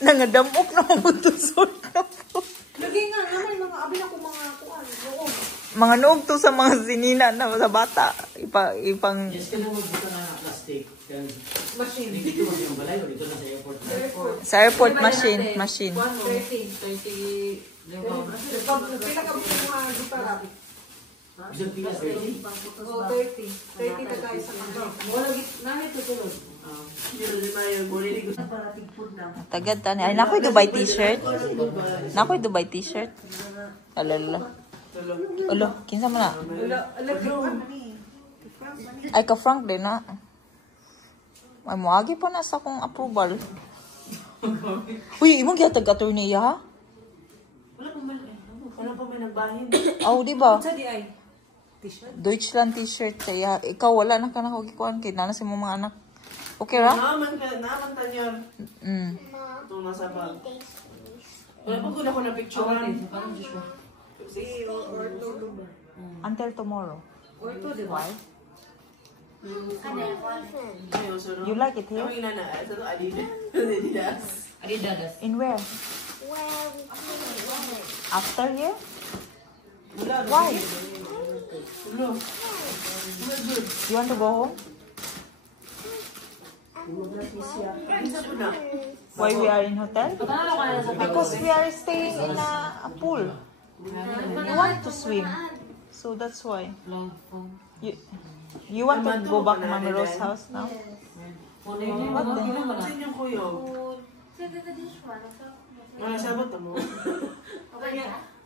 Nangadamok na mabutusod na po. Lagi nga naman mga abi na ko mga kuan. Oo. Mga noog to sa mga sinina na sa bata. Ipang... Yes, ka lang magbuka na plastic. Machine. Dito mo yung balay o dito na sa airport. Sa airport machine. 30. Pila ka mga gitara? Isang pila, 30? Oo, 30. 30 ka tayo sa kanto. Wala, namin tutulog. Hindi rin na yung buli ko. Tagad tani. Ay, nakoy Dubai t-shirt. Nakoy Dubai t-shirt. Alala. Alo, kinsa mo na? Ay, ka-Frank din na. Ay, muagi pa na sa akong approval. Uy, imong gihatag attorney ha? Wala pa may nagbahin. Oh, di ba? Sa di ay t-shirt. Deutschland t-shirt kaya ikaw wala na ka na kagikuan kay nana sa mga anak. Okay ra? Naman tanyan. Ito nasa bag. Wala pa ko na ko na picturean. Si or to ba? Until tomorrow. Or to di ba? You like it here? Adidas. In where? After here? Why? You want to go home? Why we are in hotel? Because we are staying in a pool. You want to swim. So that's why. You want to go back to Mami Rose's house now? What the?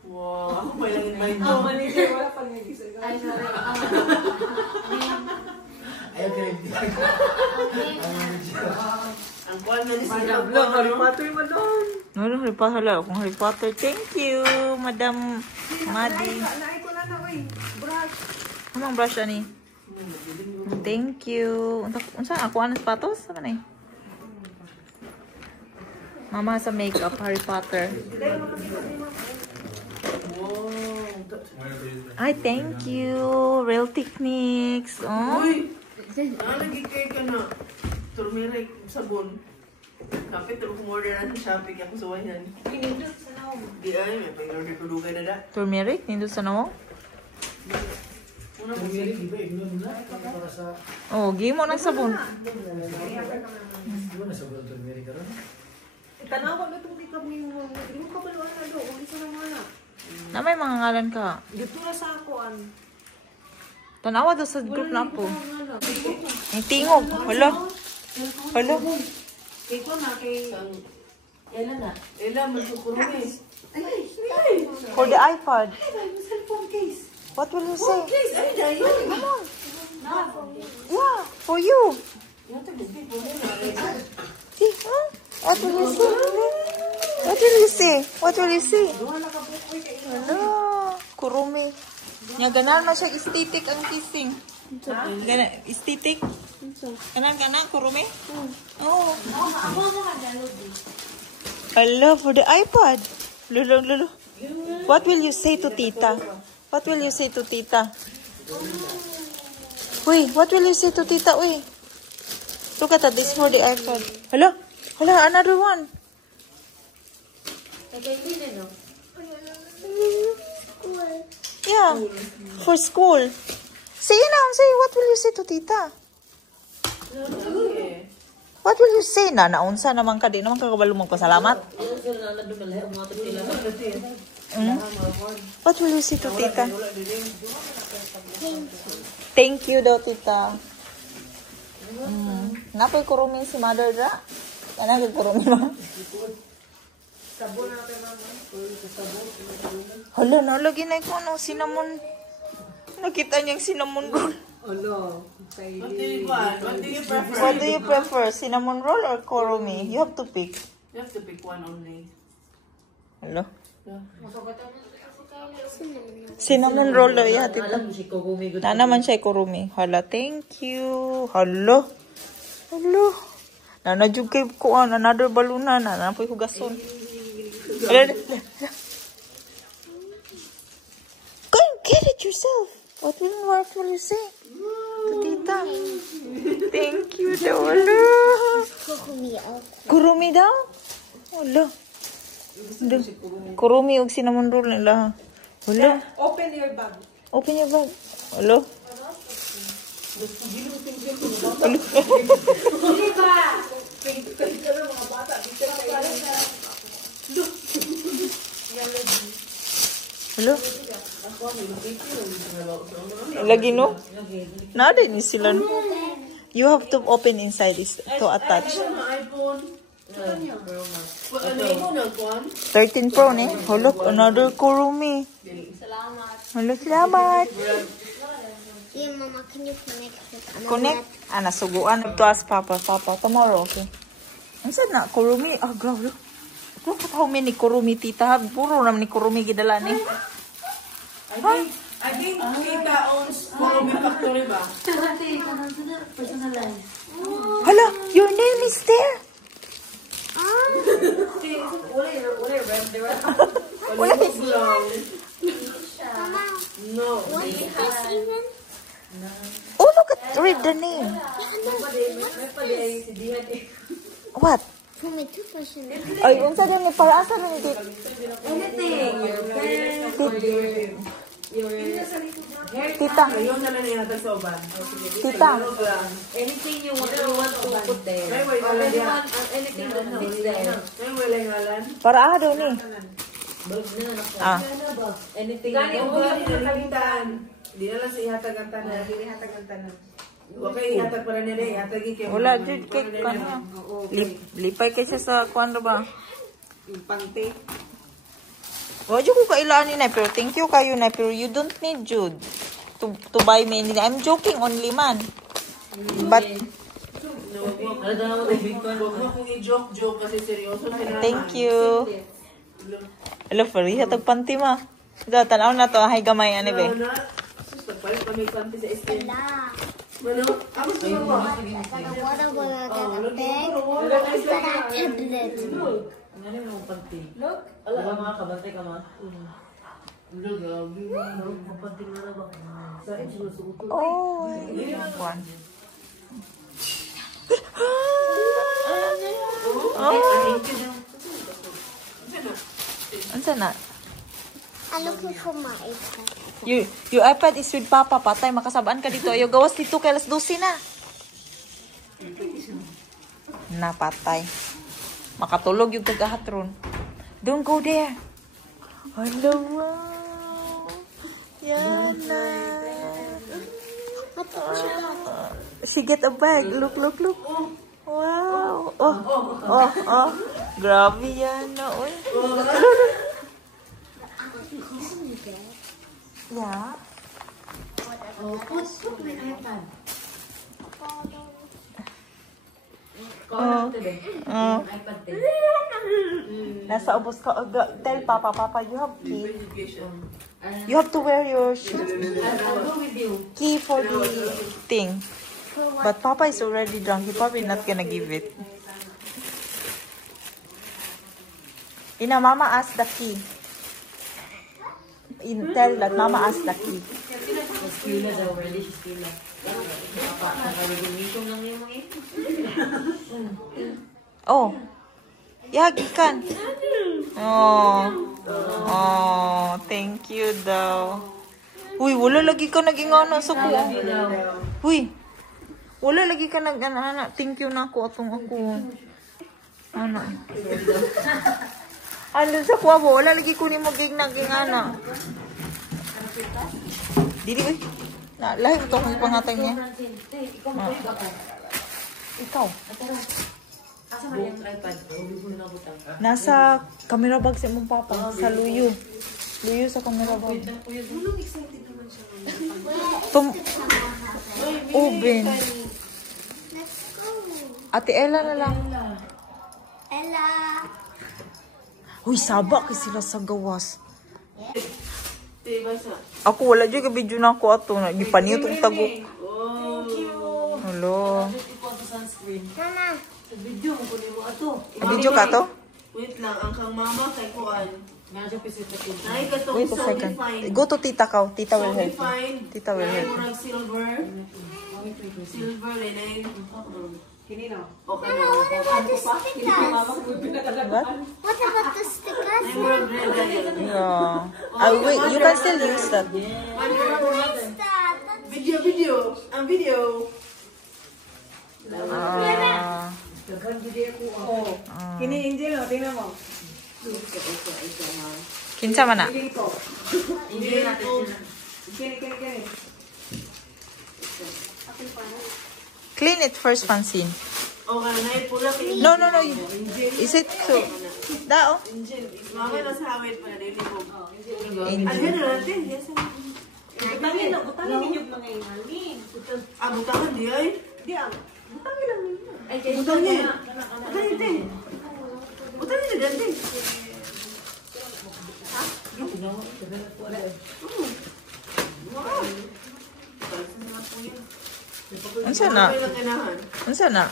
Wow, ako may lang invite mo. Manager, wala pa nag-isa. Ay, sorry. Ayaw ka rin. Ang kuwan na ni Sila. Harry Potter mo doon. Ano, Harry Potter lang. Kung Harry Potter, thank you, Madam Madi. Naay ko na na, uy. Brush. Anong brush ani? Thank you. Unsa ako ang sapatos? Ano na eh? Mama sa makeup, Harry Potter. Ay, thank you. Real Techniques. Oh. Uy! Nagigay ka na. Turmeric, sabon. Kapit, kumorder na sa Shopee. Ako suwa yan. Pinindot sa naong. Di ay, may pag-order ko dugay na da. Turmeric, nindot sa nawo? Turmeric, di ba? Ignon na. Para sa... Oh, gimo ng sabon. Di ba na sabon turmeric ka rin? Tanawa na itong di ka mo yung mga. Di mo ka ba doon na doon? Huwag isa na mga. Na may mga ngalan ka. Dito na sa ako, Tanawa daw sa group na po. Ang tingog. Hala. Hala. Ito na kay... Ella na. Ela, magkukurumi. For the iPad. Ay, cellphone case. What will you say? Please, ay, dahil. Come on. Yeah, for you. See, huh? What will you say? What will you say? What will you say? Hala. Kurumi. Nya ganan man siya aesthetic ang kissing. Gana aesthetic. Kanan kurumi? Oh. Hello for the iPad. Lulu. What will you say to tita? What will you say to tita? Wait, what will you say to tita? Wait. Look at that. This for the iPad. Hello, another one. Yeah, for school. Say now, say what will you say to tita? What will you say na? Naunsa naman ka, di naman kakabalo magpasalamat. What will you say to tita? Thank you daw, tita. Napay kurumi si mother dra? Kanagay kurumi ma? Sabon natin naman. Hala, nalagi na ko ano, cinnamon. Nakita niyang cinnamon roll. Ano? What do you want? What do you prefer? What do you prefer, cinnamon roll or kurumi? You have to pick. You have to pick one only. Hala. Cinnamon roll daw ya, tita. Na naman siya kurumi. Hala, thank you. Hala. Nanadjug kay ko another balunan. Nanapoy hugason. Hala. Go and get it yourself. What will you say to tita? Thank you, daw. Hala. Kurumi daw? Wala. Kurumi og cinnamon roll nila. Wala. Open your bag. Open your bag. Wala. Hindi ba? Mga bata. Hello? Lagi no? Nada ni sila. You have to open inside this to attach. iPhone. 13 Pro ni. Hello, another Kurumi. Hello, salamat. Yeah, Mama, can you connect it? Connect. Nasuguan. To ask Papa. Papa, tomorrow, okay? Ang sad na, Kurumi. Ah, grabe. Look at how many Kurumi, tita. Puro naman ni Kurumi gidala ni. I think Tita owns Kurumi Factory ba? Hala, your name is there. Wala lang. Mama, No. what is this even? Oh, look at, read the name. What? For my toothbrush and Ay, unsa din ni para asa rin dito? Anything. Your pants or your Tita, Ayun na lang ihatag sa uban. tita. anything you want to put there. May way Or wala diya. anything that fits there. May wala ngalan. Para daw ni. Ah, Anything Gani you mo want. gani nakalimutan. Di na lang sa ihatag ang tanan. Di ihatag ang tanan. Okay, ihatag para nila. Ihatag ikay. wala jud kay kana. Lipay kay siya sa kuan ba? Yung pante. Wa jud ko kailangan ni na pero thank you kayo na pero you don't need jud to buy me. I'm joking only man. But Huwag mo kong i-joke-joke kasi seryoso sila. thank you. Hello, Faria, tagpanti ma. Da, tanaw na to, hay gamay ani be. Sus, nagpalit pa may pante sa STM. la. Ano? Ako sa mga. What about I got a bag? I got a tablet. Look. Alam mga kabantay ka ma. Oh, kuan. Ansa na? I'm looking for my iPad. Your iPad is with Papa. Patay, makasabaan ka dito. Ayaw gawas dito kay alas 12 na. Napatay. Makatulog yung kagahatron. Don't go there. Hello, wow. Yana. She get a bag. Look, look, look. Wow. Oh. Grabe yan na. Uy. Yeah. Put my iPad. Oh. iPad din. Nasa ubos ka. Tell Papa, you have key. Education. You have to wear your shoes. I'll go with you. Key for the thing. But Papa is already drunk. He probably not gonna give it. Ina, Mama asked the key. Tell that Mama asked the key. Sheila daw, ready si Sheila. Nakalimutan lang yung mga Oh. Yagikan. Oh, thank you daw. Uy, wala lagi ka naging ano sa ko. Uy. Wala lagi ka nag-ana. Thank you na ako atong ako. Ano? Ano sa kuha mo? Wala lagi ko ni mo gig naging ana. Dili uy. Na lahi ito kung pangatay niya. Ikaw. Asa man yung iPad? Nasa camera bag sa imong papa sa luyo. Luyo sa camera bag. Open. Let's go. Ate Ella na lang. Ella. Uy, saba kasi sila sa gawas. Diba sa? Ako wala dyan ka video na ako ato. Gipaniyo itong tagok. Hello. Mama. Video mo kunin mo ato. Video ka to? Wait lang, ang kang mama kay Kuan. Medyo pisito ko. Ay, katong Wait a so second. refined. Go to tita ka. Tita will So help you. refined. Tita will Ay, help you. murag silver. Silver linen. Kinino? Okay Mama, na. what about the stickers? What? What about the stickers? Yeah. Wait, you can still use that. What's that? Video. Ang video. Kini Angel, o, tingnan mo. Kinsa man na? Dito. Hindi natin. Kini. Clean it first, Francine. Okay, naipula kay No. Is it so? Dao? Mama na sa hawit pa dili ko. Angel. Ano na natin? Yes. Butangin ninyo mga ingani. Ah, butangan di ay. Di ah. Butangin lang ninyo. Butangin. Butangin. Butangin na dati. Unsa na? Unsa na?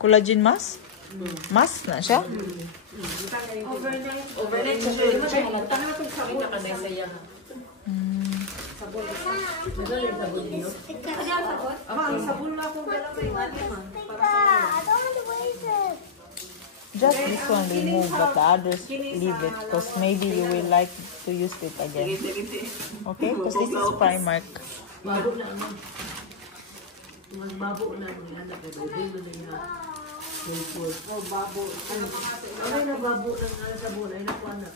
Collagen mask? Mask na siya? Overnight sa shade. Butangin natin sa sabon. Ang sabon na akong dala may ingani man. I don't want to waste it. Just this one remove, but the others leave it. Because maybe you will like to use it again. Okay? Because this is Primark. Babo na ano. Mas babo na ang anak ko. Dilo na yun. Oh, babo. Ano na babo ng sabon? Ay nakuha na.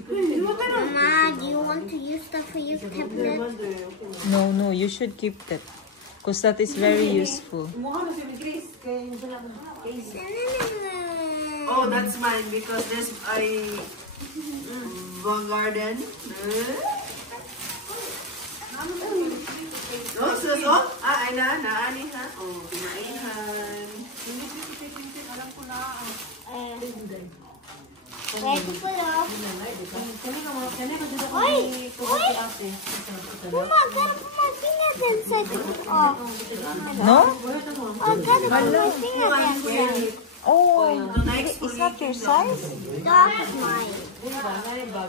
Mama, do you want to use that for your tablet? No, you should keep that. Because that is very useful. Mukha na si Grace. Kaya yung sila Oh, that's mine because this I Vanguardian. Oh, so. Ay naani ha. Oh, pinaihan. Where to put off? Oi! Mama, I gotta put my fingers inside. Oh, No? I gotta put my fingers inside. Oh, is that your size? That's mine.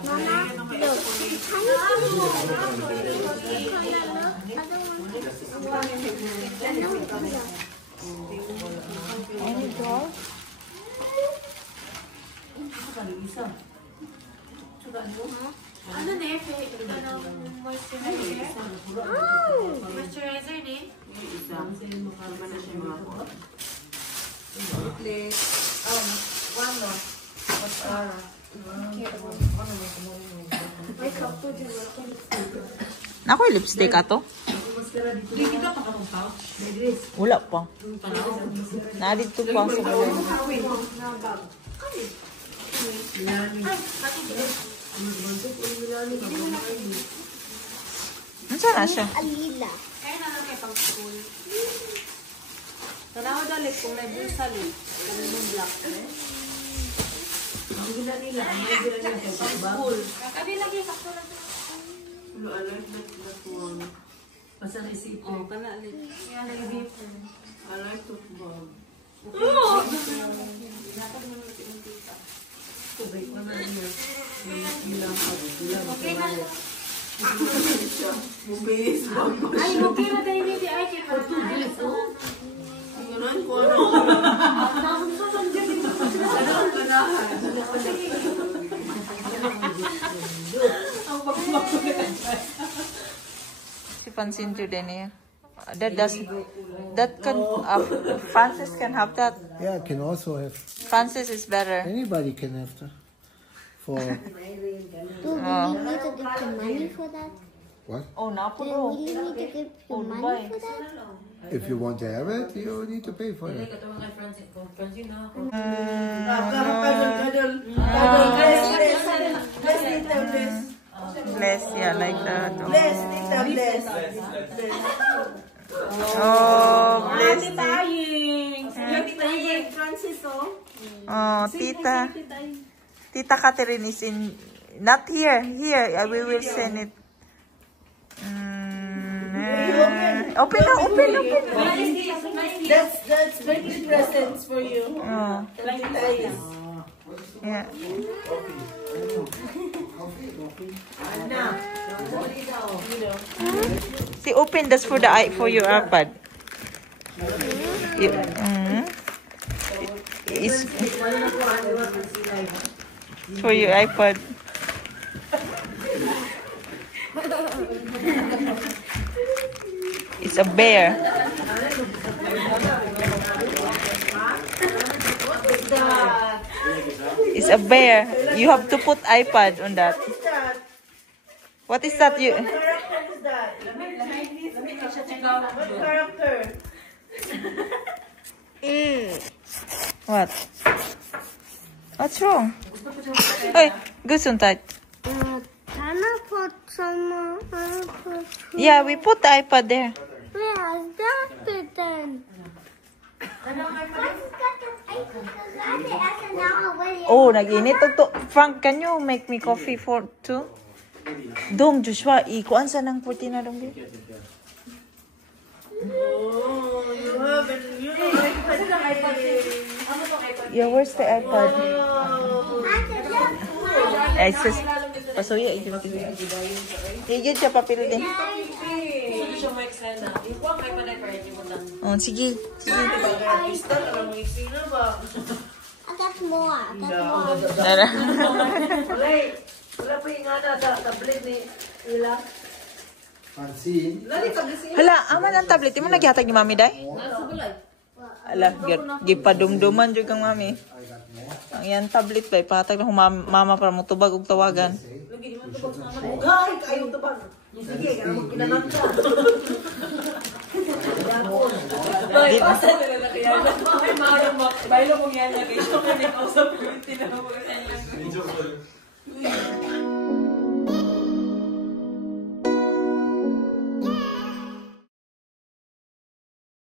Mama, look. Can you Any doll? Ano na eh? Moisturizer? Moisturizer na eh? Nakoy lipstick ato? Wala pa. Nadito pa sa balay. Saan na siya? Alila. Kaya na lang kayo pang school. Tanawa dali kung may busal eh. Kami mong black. Ang gila nila. Ang gila nila sa school. Kami lagi sakto lang. Basta naisip ko. Kana ulit. Kaya lagi beeper. I like to bug. Tubig ko na niya. Okay na. Mubis, bug ko Ay, siya. okay na tayo hindi. Ay, kaya pa Tingnan ko ano. Ano ang ganahan? Si Pansin to din eh. That can, Francis can have that. Yeah, can also have. Francis is better. Anybody can have that. For Do we really need to give you money for that? what? Oh, Do napo we do. really need to give you money for that? If you want to have it, you need to pay for it. Bless, yeah, like that. Bless, tita, bless. Oh, bless. Francis, oh. Oh, Tita. Tita Catherine is in, not here. Here, we will send it. Open. That's birthday presents for you. Oh. Tita is. Yeah. See, open this for for your iPad. It's for your iPad. It's a bear. It's a bear. You have to put iPad on that. What is that? You. What character is that? What character? What? What's wrong? Hey, Gesundheit. Can I put some? Yeah, we put the iPad there. Where is that then? Oh, nag-init to. Frank, can you make me coffee for two? Dong, Joshua, ikuan sa nang puti na dong. Oh, you haven't. You know iPad. Yeah, where's the iPad? Oh. It's just, pasuya, yun siya papil din. Oh, sige. Artista, alam mo isina ba? I got more. Nara. Wala pa yung nga na tablet ni Ila. Francine. Hala, aman ang tablet. Di mo naghihatag ni Mami, day? Hala, gipadumduman dyan kang Mami. Ang yan tablet ba, ipahatag na mama para mo tubag og tawagan. Ugay, kayo ito ba? Sige, kaya magpinanan ka. Bailo mong yan na kayo. Kung hindi ko sa pumunti na mo.